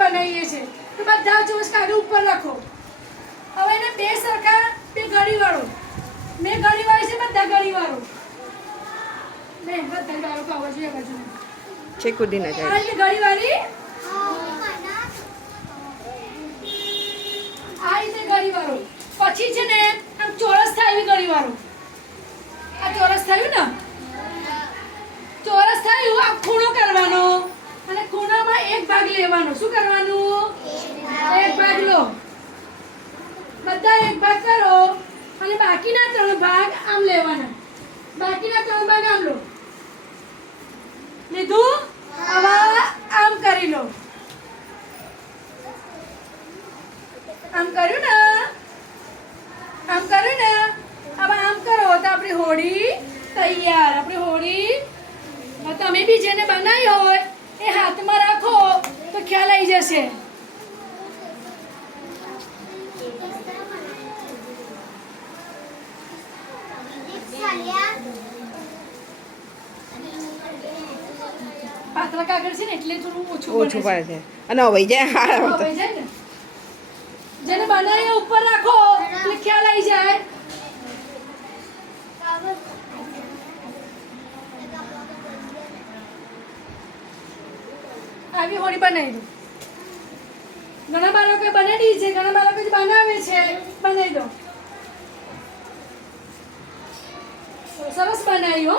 બનાવીએ છીએ તો બધા ચોરસ કાગળ ઉપર રાખો હવે એને બે સરખા બે ઘડી વાળો મેં ઘડી વાળી છે બધા ઘડી વાળો નહીં બધા વાળો પાવા જોઈએ બાજુ છે કૂદી ના જાય આ ઘડી વાળી આ રીતે ઘડી વાળો પછી છે ને આમ ચોરસ થાય એવી ઘડી વાળો આ ચોરસ થયું ને ચોરસ થયું આ ખૂણો કરવાનો અને ખૂણામાં એક ભાગ લેવાનો શું કરવાનું એક ભાગ લો બધા એક ભાગ કરો અને બાકીના 3 ભાગ આમ લેવાના બાકીના 3 ભાગ આમ લો લીધું હવે આમ કરી લો આમ કર્યું ને હવે આમ કરો તો આપણી હોળી તૈયાર આપણી હોળી તમે બી જેને બનાવી હોય એ હાથમાં રાખો તો ખ્યાલ આવી જશે પાતળા કાગળ છે ને એટલે થોડું ઓછું પડે છે અને હવે જાય ને જેને બનાવી ઉપર રાખો એટલે ખ્યાલ આવી જાય આવી હોળી બનાવી દો ઘણા બાળકો બનાવી છે ઘણા બાળકો બનાવે છે બનાવી દો સરસ બનાવી હો